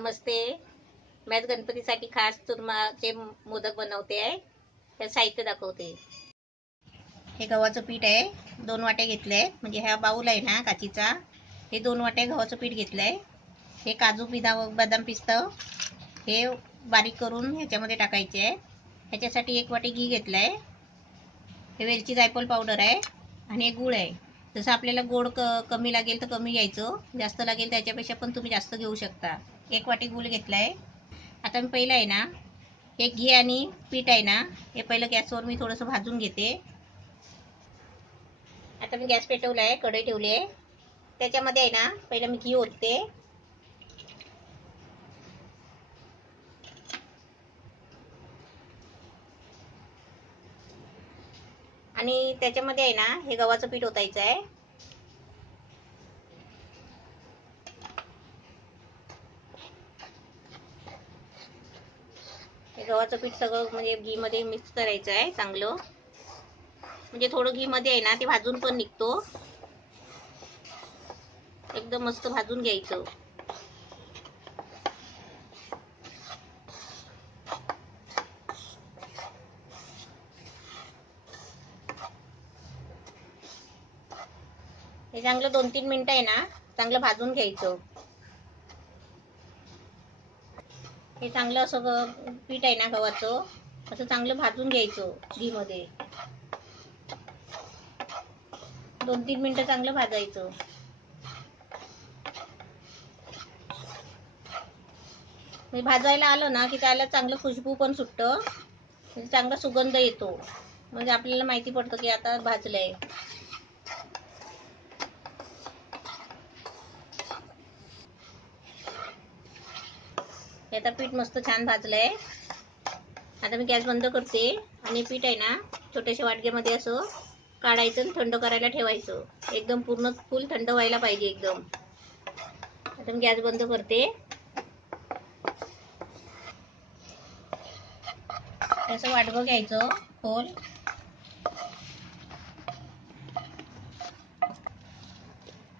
नमस्ते. मी आज गणपतीसाठी खास चुरमाचे मोदक बनवते आहे. हे साहित्य दाखवते. हे गव्हाचं पीठ आहे. 2 वाट्या घेतले. म्हणजे हा बाऊल आहे ना काचीचा, हे 2 वाट्या गव्हाचं पीठ घेतलंय. हे काजू बदाम पिस्ता हे बारीक करून ह्याच्यामध्ये टाकायचे आहे. ह्याच्यासाठी 1 वाटी घी घेतलाय. हे वेलची जायफळ पावडर आहे आणि हे गूळ आहे. जसं आपल्याला गोड कमी लागेल तर कमी घ्यायचं, जास्त लागेल त्याच्यापेक्षा पण तुम्ही जास्त घेऊ शकता. 1 वाटी गूळ घेतलाय. आता मी पहिलं आहे ना हे घी आणि पीठ आहे ना, हे पहिलं गॅसवर मी थोडंसं भाजून घेते. आता मी गॅस पेटवला आहे, कढई ठेवली आहे. त्याच्यामध्ये आहे ना पहिलं मी घी ओतते. आणि त्याच्यामध्ये आहे ना हे गव्हाचं पीठ ओतायचं आहे. हे गव्हाचं पीठ सगळं म्हणजे घी मध्ये मिक्स करायचं आहे चांगलं. म्हणजे थोडं घी मध्ये आहे ना ते भाजून पण निघतो. एकदम मस्त भाजून घ्यायचं. हे चांगलं 2-3 मिनिटं आहे ना चांगलं भाजून घ्यायचं. हे चांगलं असं पीठ आहे ना गव्हाचं असं चांगलं भाजून घ्यायचं घी मध्ये. 2-3 मिनिटं चांगलं भाजायचं. मी भाजायला आलं ना की त्याला चांगलं खुशबू पण सुटतं, म्हणजे चांगला सुगंध येतो. म्हणजे आपल्याला माहिती पडतं की आता भाजलंय. हे आता पीठ मस्त छान भाजलंय. आता मी गॅस बंद करते आणि पीठ आहे ना छोट्याशा वाटक्यामध्ये असं काढायचं आणि थंड करायला ठेवायचं. एकदम पूर्ण फुल थंड व्हायला पाहिजे एकदम. आता मी गॅस बंद करते. असं वाटवं घ्यायचं खोल.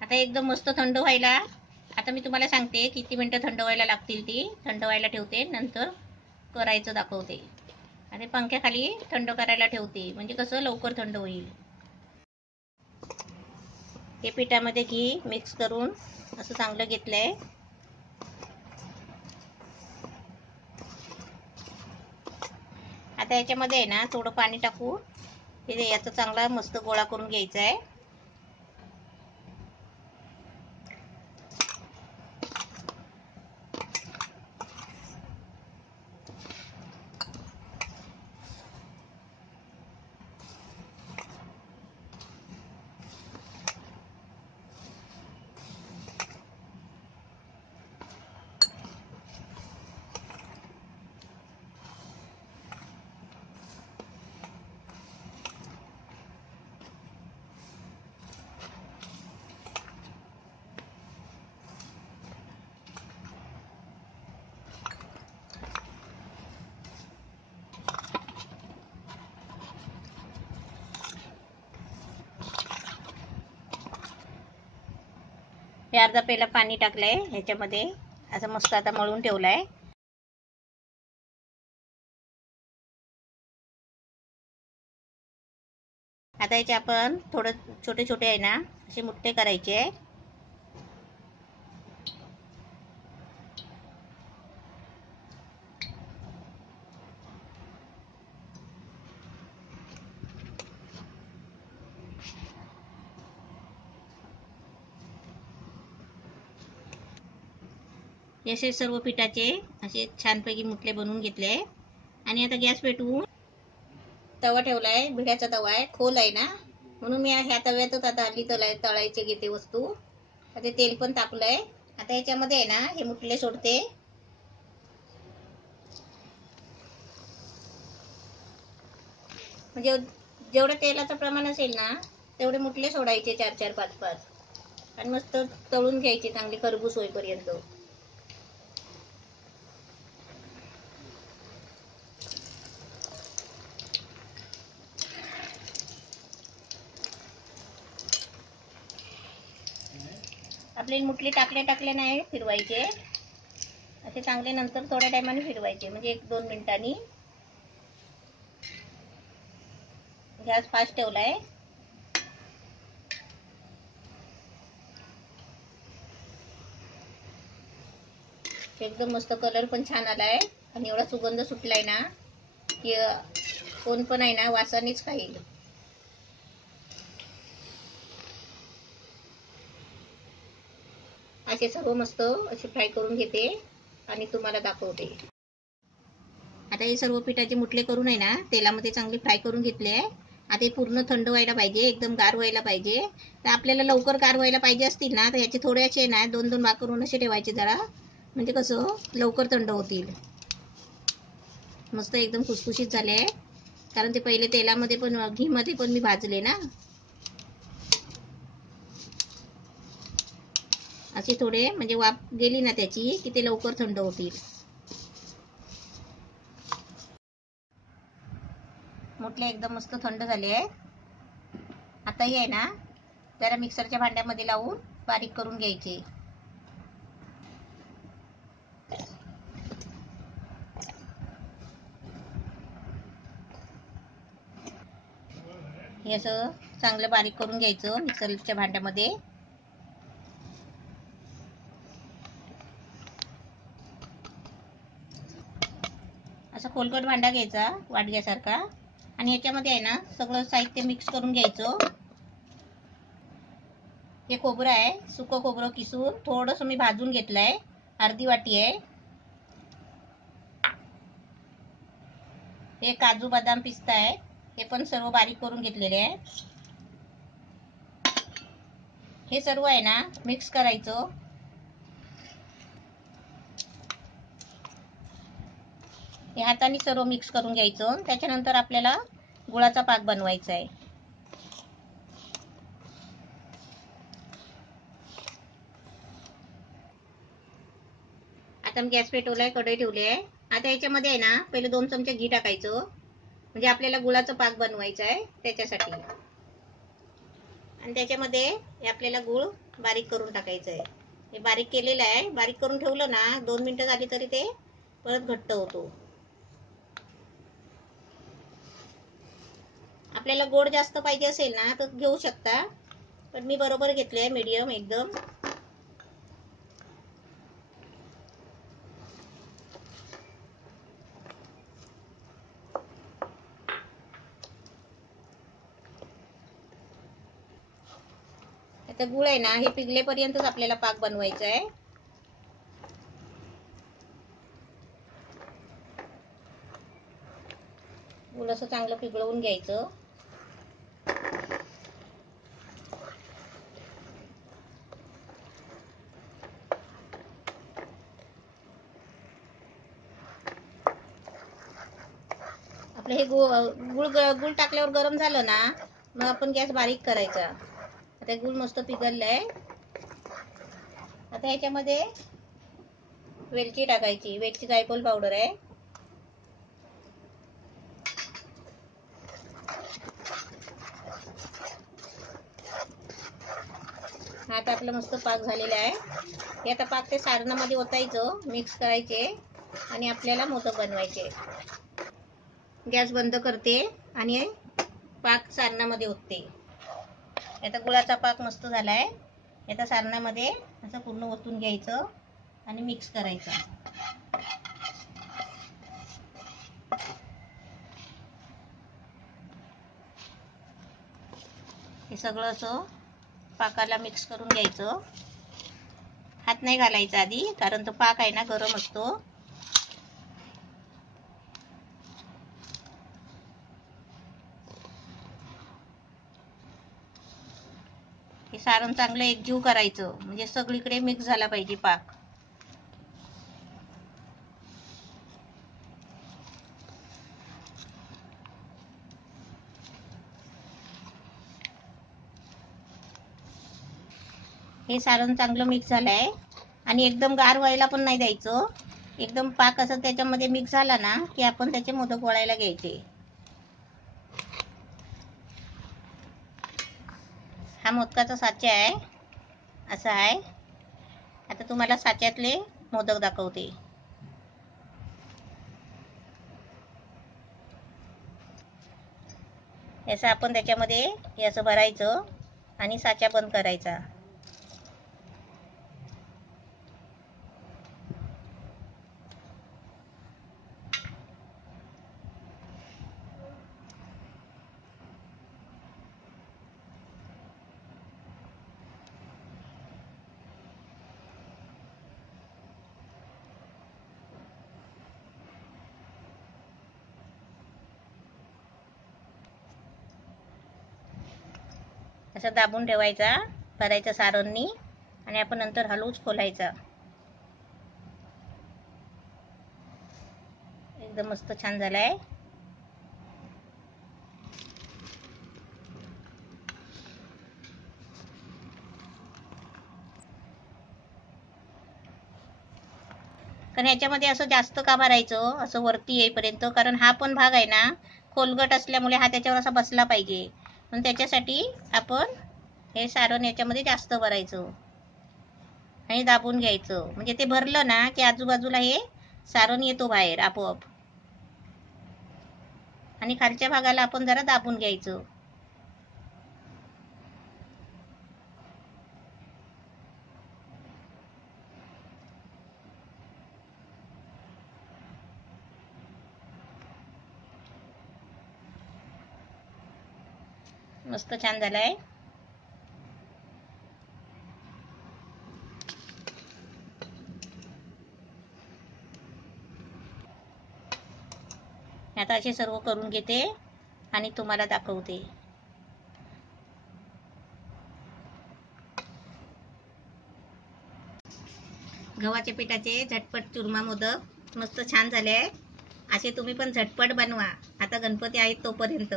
आता एकदम मस्त थंड व्हायला, आता मी तुम्हाला सांगते किती मिनिटं थंड व्हायला लागतील. ती थंड व्हायला ठेवते, नंतर करायचं दाखवते. आणि पंख्याखाली थंड करायला ठेवते, म्हणजे कसं लवकर थंड होईल. हे पिठामध्ये घी मिक्स करून असं चांगलं घेतलंय. आता याच्यामध्ये आहे ना थोडं पाणी टाकू, हे याचा चांगला मस्त गोळा करून घ्यायचा आहे. हे अर्धा पेला पाणी टाकलंय ह्याच्यामध्ये, असं मस्त आता मळून ठेवलंय. आता याचे आपण थोडं छोटे छोटे आहे ना असे मुठ्ठे करायचे. असे सर्व पिठाचे असे छानपैकी मुठले बनवून घेतले. आणि आता गॅस पेटवून तवा ठेवलाय. भिड्याचा तवा आहे, खोल आहे ना, म्हणून मी ह्या तव्यातच आता हल्ली तळायचे घेते वस्तू. आता तेल पण तापलंय. आता याच्यामध्ये आहे ना हे मुठले सोडते. म्हणजे जेवढं तेलाचं प्रमाण असेल ना तेवढे मुठले सोडायचे, 4-4, 5-5, आणि मस्त तळून घ्यायचे चांगले खरपूस होईपर्यंत. आपले मुठले टाकले नाही फिरवायचे, असे चांगले नंतर थोड्या टायमाने फिरवायचे, म्हणजे 1-2 मिनिटांनी. गॅस फास्ट ठेवलाय. एकदम मस्त कलर पण छान आलाय आणि एवढा सुगंध सुटलाय ना की कोण पण आहे ना वासानेच खाईल. असे सर्व मस्त असे फ्राय करून घेते आणि तुम्हाला दाखवते. आता हे सर्व पिठाचे मुटले करून आहे ना तेलामध्ये चांगले फ्राय करून घेतले. आता हे पूर्ण थंड व्हायला पाहिजे, एकदम गार व्हायला पाहिजे. तर आपल्याला लवकर गार व्हायला पाहिजे असतील ना तर याचे थोडे असे ना 2-2 भाग करून असे ठेवायचे जरा, म्हणजे कसं लवकर थंड होतील. मस्त एकदम खुसखुशीत झाले, कारण ते पहिले तेलामध्ये पण घी मध्ये पण मी भाजले ना. असे थोडे म्हणजे वाफ गेली ना त्याची की ते लवकर थंड होतील. मुटले एकदम मस्त थंड झाले आहे. आता हे आहे ना जरा मिक्सरच्या भांड्यामध्ये लावून बारीक करून घ्यायचे. हे असं चांगलं बारीक करून घ्यायचं मिक्सरच्या भांड्यामध्ये. असा खोलगट भांडा घ्यायचा वाटग्यासारखा आणि याच्यामध्ये आहे ना सगळं साहित्य मिक्स करून घ्यायचं. हे खोबरं आहे, सुकं खोबरं किसून थोडंसं मी भाजून घेतलंय, अर्धी वाटी आहे. हे काजू बदाम पिस्ता आहे, हे पण सर्व बारीक करून घेतलेले आहे. हे सर्व आहे ना मिक्स करायचं. हे हाताने सर्व मिक्स करून घ्यायचं. त्याच्यानंतर आपल्याला गुळाचा पाक बनवायचा आहे. आता मी गॅस पेटवलाय, कढई ठेवली आहे. आता याच्यामध्ये आहे ना पहिले 2 चमचे घी टाकायचं, म्हणजे आपल्याला गुळाचा पाक बनवायचा आहे त्याच्यासाठी. आणि त्याच्यामध्ये हे आपल्याला गुळ बारीक करून टाकायचं आहे. हे बारीक केलेलं आहे, बारीक करून ठेवलं ना 2 मिनिटं झाली तरी ते परत घट्ट होतो. आपल्याला गोड जास्त पाहिजे असेल ना तर घेऊ शकता, पण मी बरोबर घेतले मीडियम एकदम. आता गुळ आहे ना हे पिघलेपर्यंतच आपल्याला पाक बनवायचा आहे. गुळ असं चांगलं पिघळवून घ्यायचं. आपलं हे गुळ टाकल्यावर गरम झालं ना मग आपण गॅस बारीक करायचा. आता गुळ मस्त पिघललाय. आता ह्याच्यामध्ये वेलची टाकायची, वेलची जायफळ पावडर आहे. आता आपलं मस्त पाक झालेला आहे. हे आता पाक ते सारणामध्ये ओतायचं, मिक्स करायचे आणि आपल्याला मोदक बनवायचे. गॅस बंद करते आणि पाक सारणामध्ये ओतते. आता गुळाचा पाक मस्त झालाय. आता सारणामध्ये असं पूर्ण ओतून घ्यायचं आणि मिक्स करायचं. हे सगळं असं पाकाला मिक्स करून घ्यायचं. हात नाही घालायचा आधी, कारण तो पाक आहे ना गरम असतो. हे सारण चांगलं एकजीव करायचं, म्हणजे सगळीकडे मिक्स झाला पाहिजे पाक. हे सारण चांगलं मिक्स झालंय आणि एकदम गार व्हायला पण नाही द्यायचं. एकदम पाक असं त्याच्यामध्ये मिक्स झाला ना की आपण त्याचे मोदक वळायला घ्यायचे. हा मोदकाचा साचा आहे, असा आहे. आता तुम्हाला साच्यातले मोदक दाखवते. याचं आपण त्याच्यामध्ये हे असं भरायचं आणि साचा बंद करायचा. असं दाबून ठेवायचा, भरायचं सारणनी आणि आपण नंतर हलवूच खोलायचा. एकदम मस्त छान झालाय. कारण ह्याच्यामध्ये असं जास्त का भरायचं असं वरती येईपर्यंत, कारण हा पण भाग आहे ना खोलगट असल्यामुळे हा त्याच्यावर असा बसला पाहिजे. म्हणून त्याच्यासाठी आपण हे सारण याच्यामध्ये जास्त भरायचं आणि दाबून घ्यायचं. म्हणजे ते भरलं ना की आजूबाजूला हे सारण येतो बाहेर आपोआप. आणि खालच्या भागाला आपण जरा दाबून घ्यायचं. मस्त छान झालाय. आता असे सर्व करून घेते आणि तुम्हाला दाखवते. गव्हाच्या पिठाचे झटपट चुरमा मोदक मस्त छान झाले आहे. असे तुम्ही पण झटपट बनवा आता गणपती आहेत तोपर्यंत,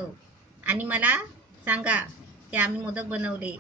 आणि मला सांगा की आम्ही मोदक बनवले.